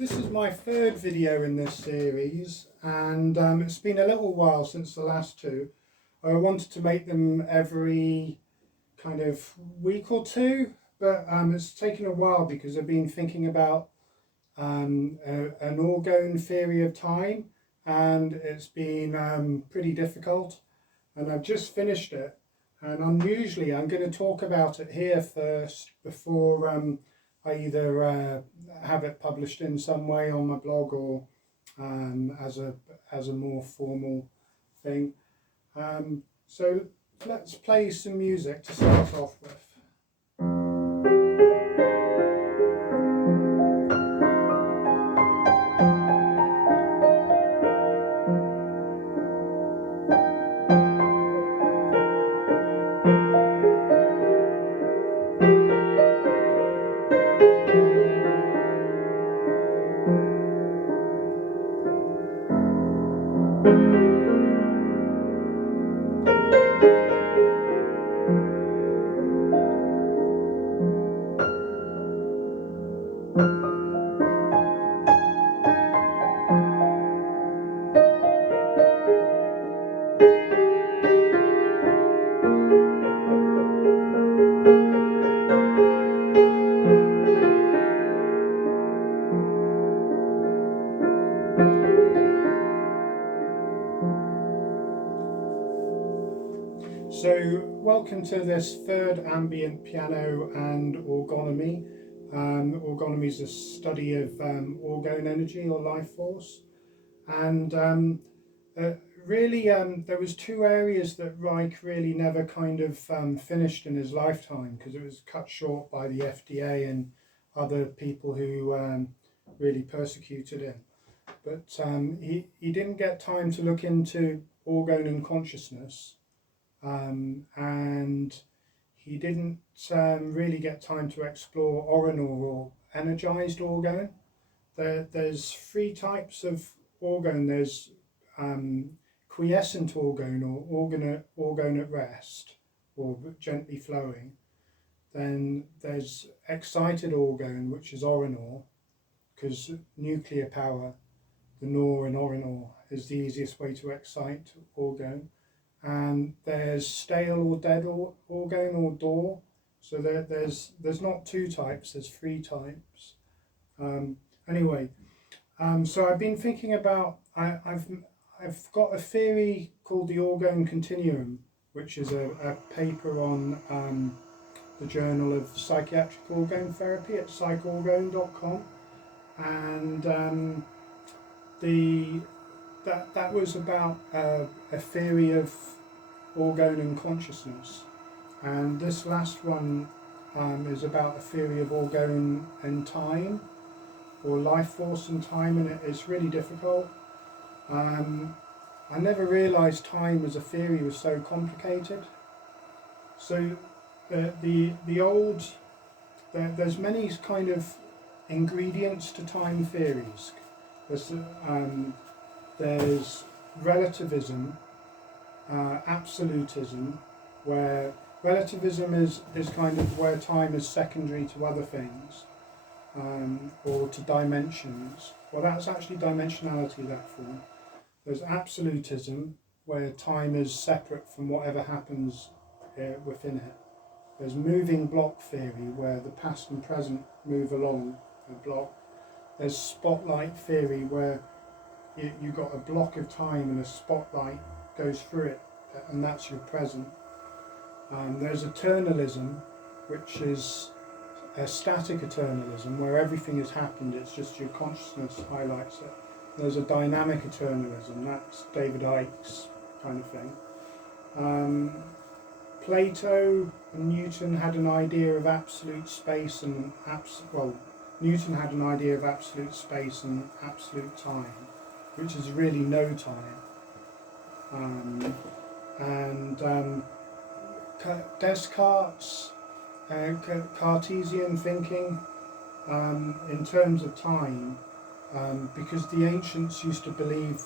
This is my third video in this series, and it's been a little while since the last two. I wanted to make them every kind of week or two, but it's taken a while because I've been thinking about an orgone theory of time, and it's been pretty difficult, and I've just finished it. And unusually I'm going to talk about it here first before I either have it published in some way on my blog or as a more formal thing. So let's play some music to start off with. So welcome to this third ambient piano and orgonomy. Orgonomy is a study of orgone energy or life force, and really there was two areas that Reich really never kind of finished in his lifetime because it was cut short by the FDA and other people who really persecuted him. But he didn't get time to look into orgone and consciousness. And he didn't really get time to explore Orinor or energized orgone. There's three types of orgone. There's quiescent orgone or orgone at rest or gently flowing. Then there's excited orgone, which is Orinor, because nuclear power, the Nor in Orinor, is the easiest way to excite orgone. And there's stale or dead orgone or door. So there's not two types, there's three types. Anyway, so I've been thinking about, I've got a theory called the orgone continuum, which is a paper on the Journal of Psychiatric Orgone Therapy at psychorgone.com, and that was about a theory of orgone and consciousness, and this last one is about a theory of orgone and time, or life force and time, and it's really difficult. I never realised time as a theory was so complicated. So there's many kind of ingredients to time theories. There's relativism, absolutism, where relativism is kind of where time is secondary to other things, or to dimensions. Well, that's actually dimensionality, that form. There's absolutism, where time is separate from whatever happens within it. There's moving block theory, where the past and present move along a block. There's spotlight theory, where you've got a block of time and a spotlight goes through it, and that's your present. There's eternalism, which is a static eternalism, where everything has happened, it's just your consciousness highlights it. There's a dynamic eternalism, that's David Icke's kind of thing. Plato and Newton had an idea of absolute space and Newton had an idea of absolute space and absolute time, which is really no time. Descartes, Cartesian thinking in terms of time, because the ancients used to believe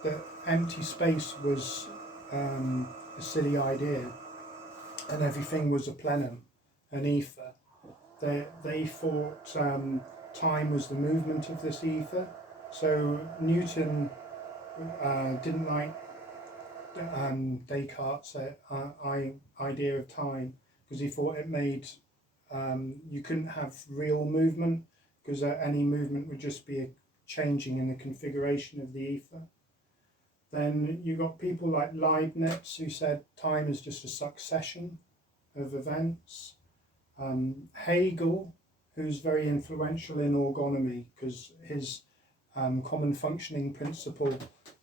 that empty space was a silly idea, and everything was a plenum, an ether. they thought time was the movement of this ether. So Newton didn't like Descartes' idea of time because he thought it made you couldn't have real movement because any movement would just be a changing in the configuration of the ether. Then you got people like Leibniz who said time is just a succession of events. Hegel, who's very influential in orgonomy because his common functioning principle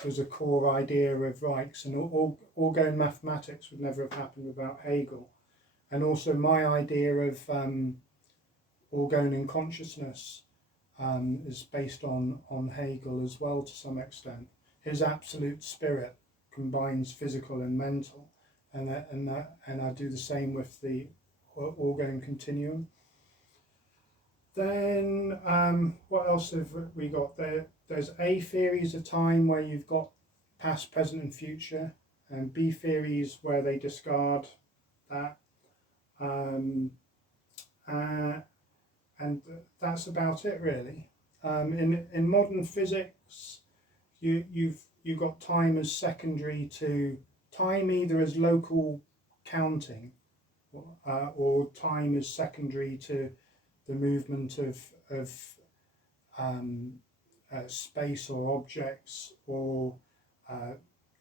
was a core idea of Reich's, and orgone mathematics would never have happened without Hegel. And also my idea of orgone in consciousness is based on Hegel as well to some extent. His absolute spirit combines physical and mental, and I do the same with the orgone continuum. Then what else have we got there? There's A theories of time where you've got past, present and future, and B theories where they discard that. And that's about it really. In modern physics, you've got time as secondary to time either as local counting, or time is secondary to the movement of space or objects, or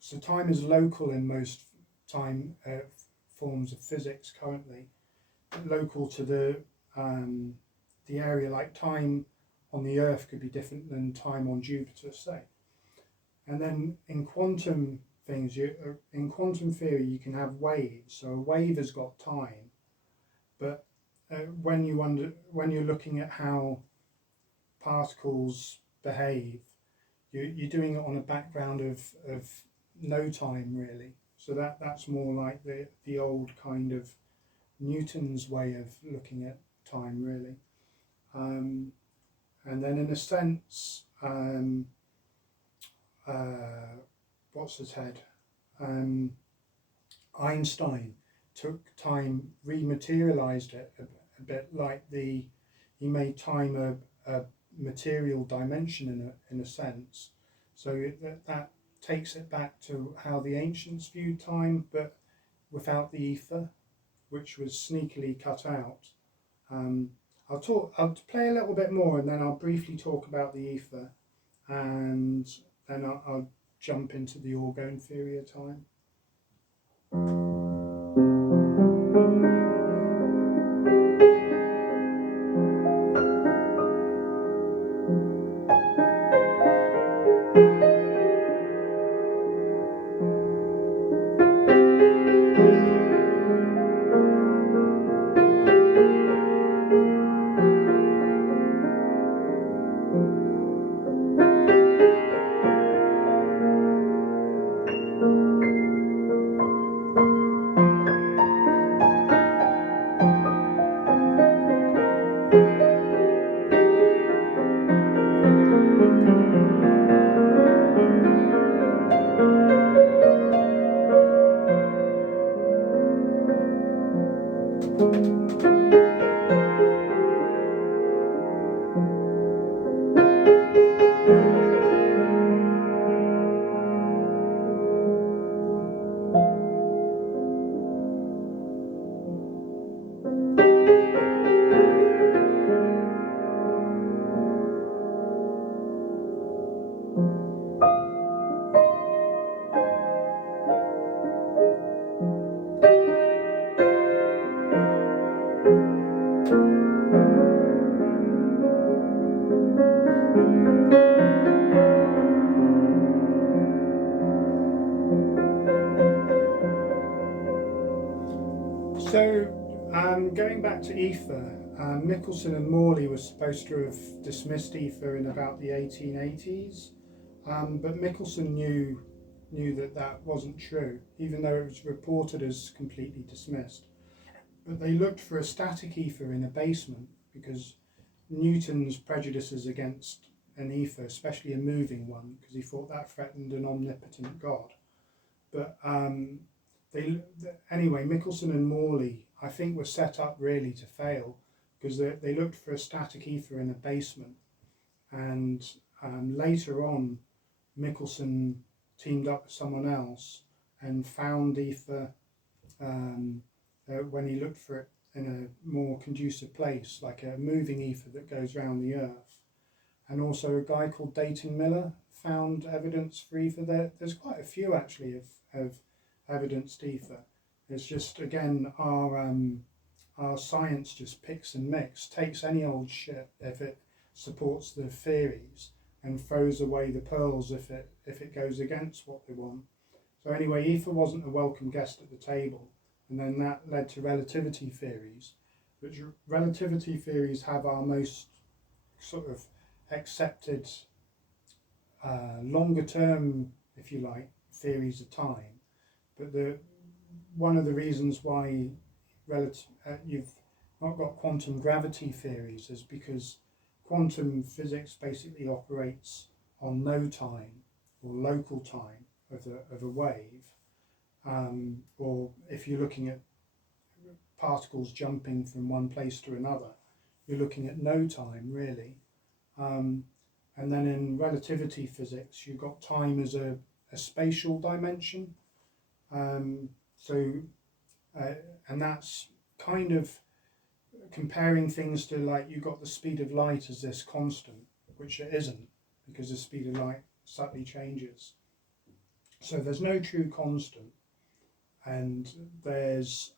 so time is local in most time forms of physics currently, local to the area. Like time on the Earth could be different than time on Jupiter, say. And then in quantum things, in quantum theory, you can have waves. So a wave has got time, but when you're looking at how particles behave, you're doing it on a background of no time really. So that's more like the old kind of Newton's way of looking at time really. And then in a sense, what's his head? Einstein took time, rematerialized it a bit like he made time a material dimension in a sense. So that takes it back to how the ancients viewed time, but without the ether, which was sneakily cut out. I'll play a little bit more and then I'll briefly talk about the ether, and then I'll jump into the orgone theory of time. So, going back to ether, Michelson and Morley were supposed to have dismissed ether in about the 1880s, but Michelson knew that wasn't true, even though it was reported as completely dismissed. But they looked for a static ether in a basement because Newton's prejudices against an ether, especially a moving one, because he thought that threatened an omnipotent God. But anyway, Michelson and Morley, I think, were set up really to fail because they looked for a static ether in a basement, and later on, Michelson teamed up with someone else and found ether when he looked for it in a more conducive place, like a moving ether that goes around the Earth. And also a guy called Dayton Miller found evidence for ether. There's quite a few actually of evidenced ether. It's just, again, our science just picks and mix, takes any old shit if it supports the theories, and throws away the pearls if it goes against what they want. So anyway, ether wasn't a welcome guest at the table, and then that led to relativity theories, which relativity theories have our most sort of accepted longer term, if you like, theories of time. But one of the reasons why you've not got quantum gravity theories is because quantum physics basically operates on no time or local time of a wave, or if you're looking at particles jumping from one place to another, you're looking at no time really. And then in relativity physics, you've got time as a spatial dimension. And that's kind of comparing things to, like, you've got the speed of light as this constant, which it isn't, because the speed of light subtly changes. So there's no true constant, and there's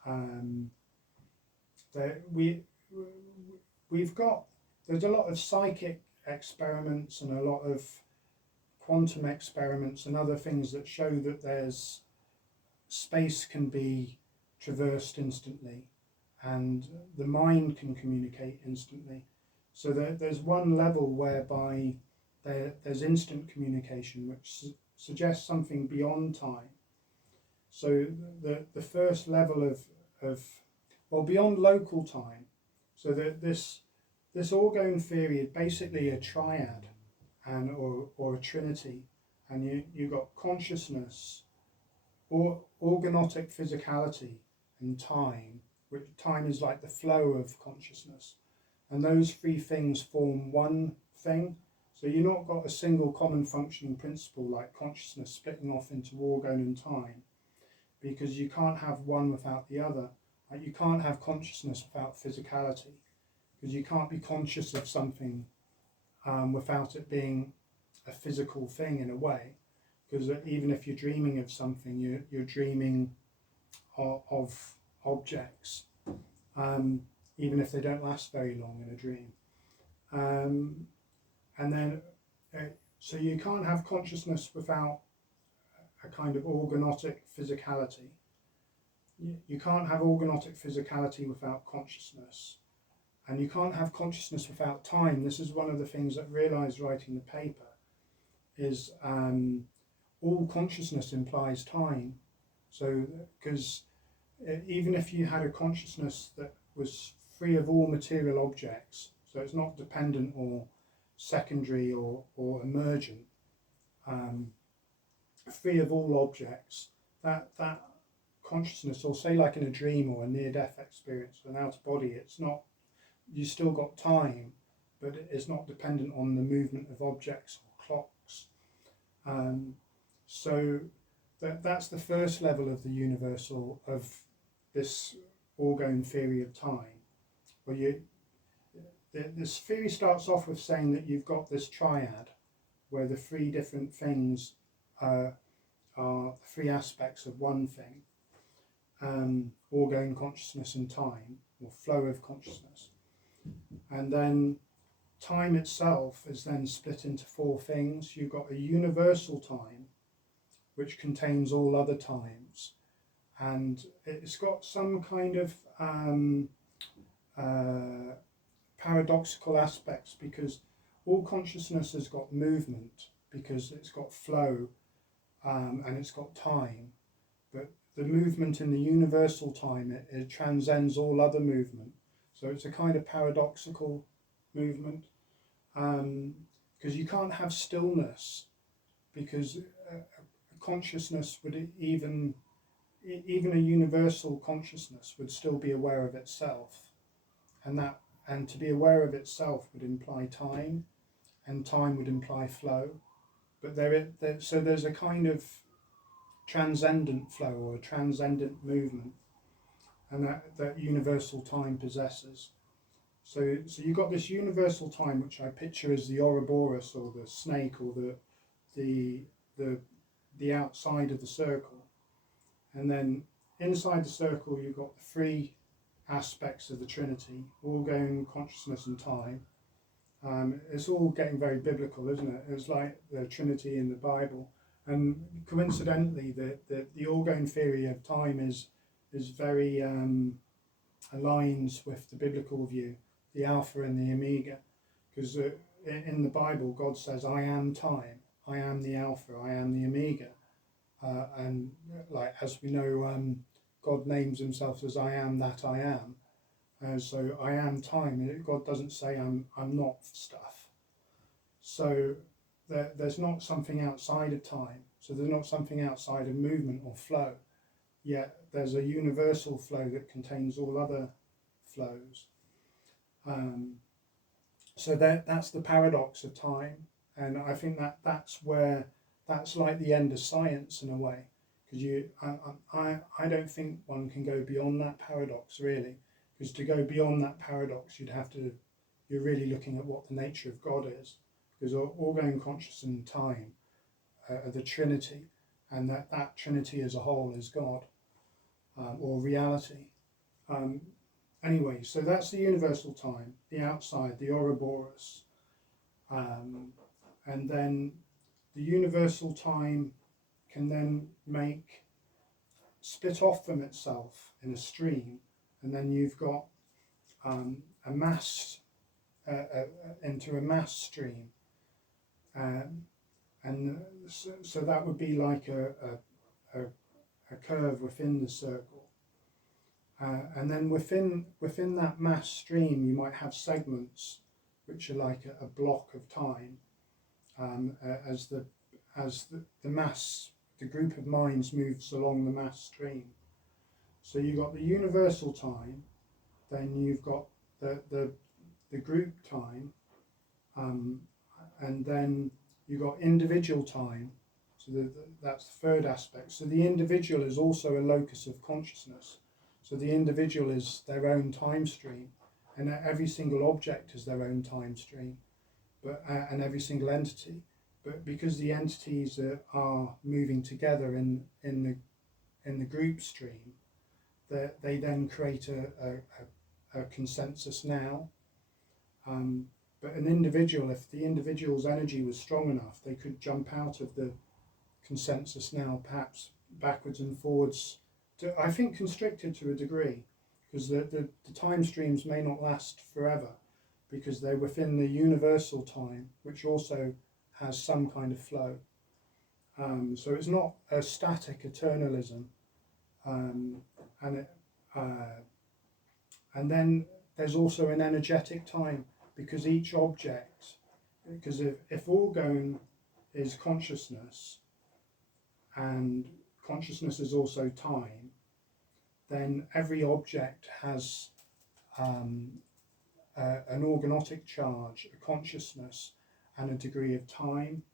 there's a lot of psychic experiments and a lot of quantum experiments and other things that show that there's space can be traversed instantly, and the mind can communicate instantly. So there's one level whereby there's instant communication, which suggests something beyond time. So the first level of beyond local time. So that this orgone theory is basically a triad, and or a trinity, and you got consciousness, or organotic physicality, and time, which time is like the flow of consciousness, and those three things form one thing. So you've not got a single common functioning principle like consciousness splitting off into orgone and time, because you can't have one without the other. Like, you can't have consciousness without physicality, because you can't be conscious of something without it being a physical thing in a way. Because even if you're dreaming of something, you're dreaming of objects, even if they don't last very long in a dream. And then, so you can't have consciousness without a kind of organotic physicality. You can't have organotic physicality without consciousness. And you can't have consciousness without time. This is one of the things that I realised writing the paper, is all consciousness implies time. So, because even if you had a consciousness that was free of all material objects, so it's not dependent or secondary or emergent, free of all objects, that consciousness, or say like in a dream or a near-death experience, an out-of-body, it's not, you still got time, but it's not dependent on the movement of objects or clocks. So that's the first level of the universal of this orgone theory of time, where this theory starts off with saying that you've got this triad, where the three different things are three aspects of one thing, orgone, consciousness, and time, or flow of consciousness. And then time itself is then split into four things. You've got a universal time, which contains all other times, and it's got some kind of paradoxical aspects, because all consciousness has got movement, because it's got flow, and it's got time, but the movement in the universal time, it transcends all other movement. So it's a kind of paradoxical movement, because you can't have stillness, because consciousness would even a universal consciousness would still be aware of itself, and and to be aware of itself would imply time, and time would imply flow. But so there's a kind of transcendent flow or a transcendent movement, and that universal time possesses. So you've got this universal time, which I picture as the Ouroboros or the snake or the the outside of the circle, and then inside the circle you've got the three aspects of the Trinity: orgone, consciousness, and time. It's all getting very biblical, isn't it? It's like the Trinity in the Bible, and coincidentally, the orgone theory of time is very aligns with the biblical view, the Alpha and the Omega, because in the Bible God says, "I am time, I am the Alpha, I am the Omega," and like as we know, God names Himself as "I am that I am." So I am time. God doesn't say I'm not stuff. So there's not something outside of time. So there's not something outside of movement or flow. Yet there's a universal flow that contains all other flows. So that's the paradox of time, and I think that's like the end of science in a way, because I don't think one can go beyond that paradox really, because to go beyond that paradox you're really looking at what the nature of God is, because orgone, conscious, and time are the Trinity, and that Trinity as a whole is God, or reality. Anyway, so that's the universal time, the outside, the Ouroboros. And then the universal time can then split off from itself in a stream, and then you've got a mass, into a mass stream. And so that would be like a curve within the circle. And then within that mass stream, you might have segments which are like a block of time, as the mass, the group of minds moves along the mass stream. So you've got the universal time, then you've got the group time, and then you've got individual time. So that's the third aspect. So the individual is also a locus of consciousness. So the individual is their own time stream, and every single object is their own time stream, and every single entity. But because the entities are moving together in the group stream, they then create a consensus now. But an individual, if the individual's energy was strong enough, they could jump out of the consensus now, perhaps backwards and forwards. I think constricted to a degree, because the time streams may not last forever, because they're within the universal time, which also has some kind of flow. So it's not a static eternalism, and then there's also an energetic time, because each object, because if orgone is consciousness, and consciousness is also time, then every object has an organotic charge, a consciousness, and a degree of time.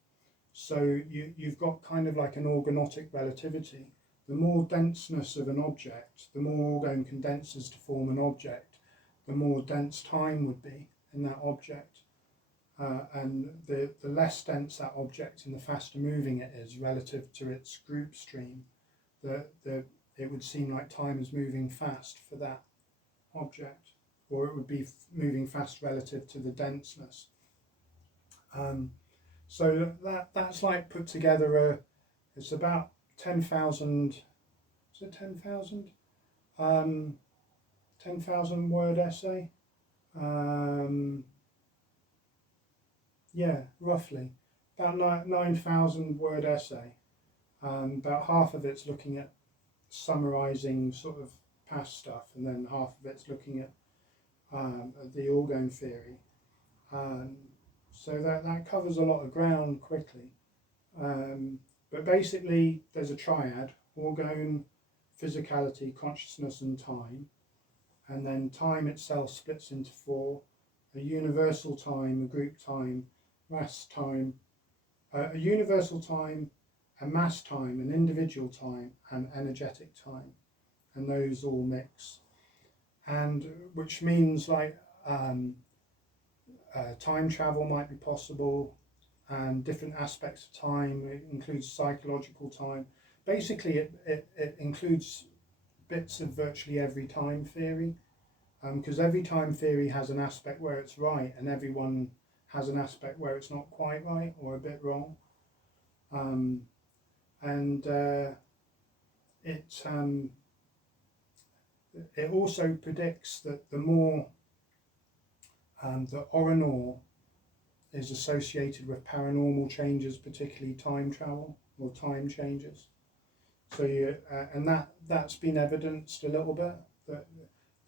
So you've got kind of like an organotic relativity. The more denseness of an object, the more orgone condenses to form an object, the more dense time would be in that object. And the less dense that object and the faster moving it is relative to its group stream, it would seem like time is moving fast for that object, or it would be moving fast relative to the denseness. So that's like put together it's about 10,000, is it 10,000? 10,000 word essay. Yeah, roughly. About 9,000 word essay. About half of it's looking at summarising sort of past stuff, and then half of it's looking at the orgone theory. So that covers a lot of ground quickly. But basically, there's a triad: orgone, physicality, consciousness, and time. and then time itself splits into four: a universal time, a group time, mass time, a universal time, a mass time, an individual time, and energetic time, and those all mix, and which means like time travel might be possible, and different aspects of time. It includes psychological time. Basically, it includes bits of virtually every time theory, because every time theory has an aspect where it's right, and everyone has an aspect where it's not quite right or a bit wrong. And it also predicts that the more the Orgonomy is associated with paranormal changes, particularly time travel or time changes. So and that's been evidenced a little bit, that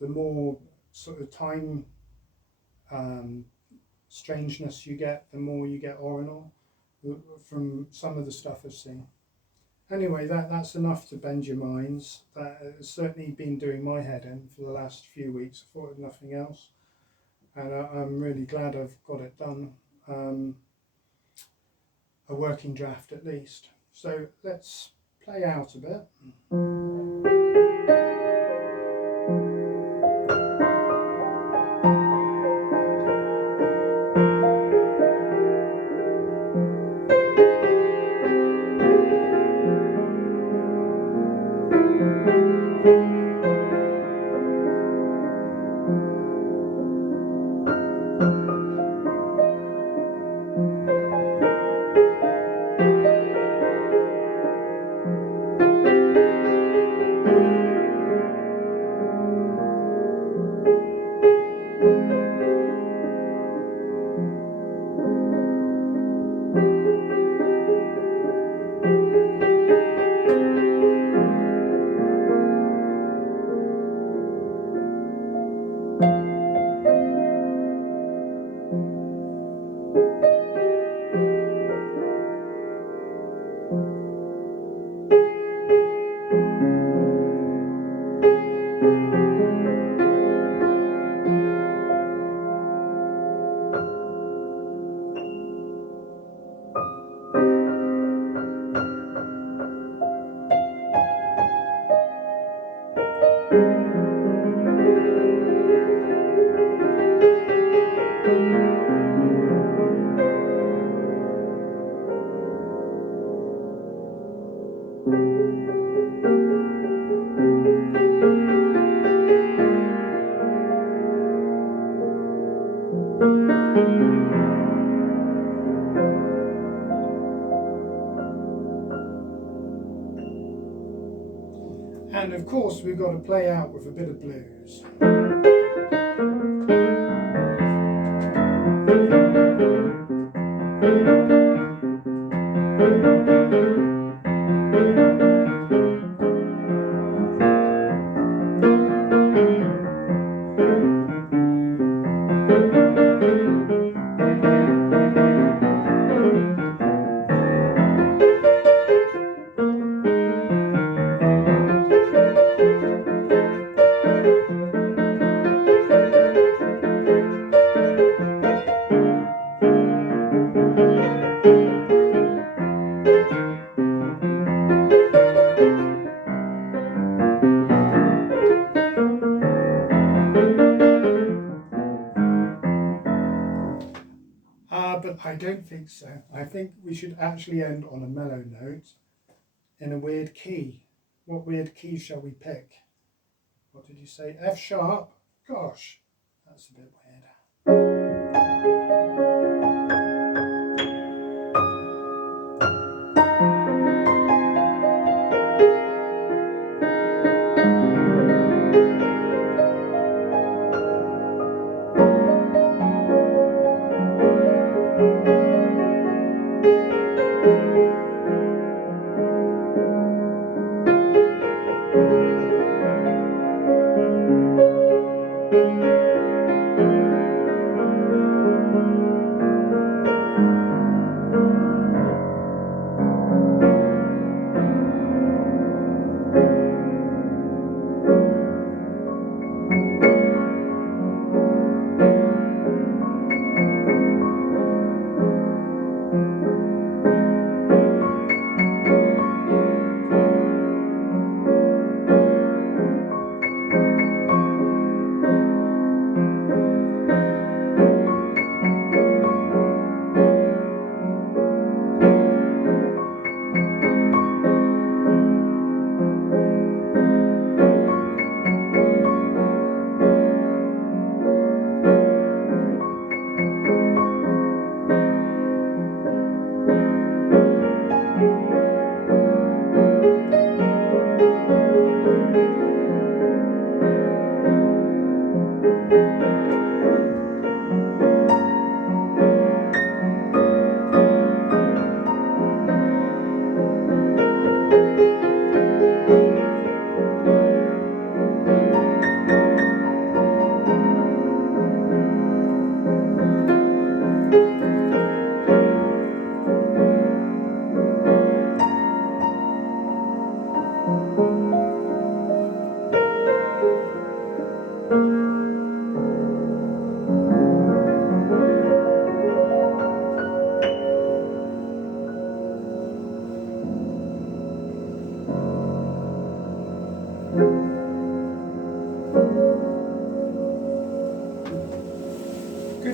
the more sort of time strangeness you get, the more you get Orgonomy, from some of the stuff I've seen. Anyway, that's enough to bend your minds. That has certainly been doing my head in for the last few weeks. I thought of nothing else, and I'm really glad I've got it done. A working draft at least. So let's play out a bit. And of course we've got to play out with a bit of blues. But I don't think so. I think we should actually end on a mellow note in a weird key. What weird key shall we pick? What did you say? F sharp? Gosh, that's a bit weird.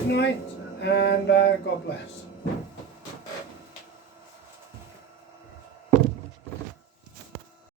Good night and God bless.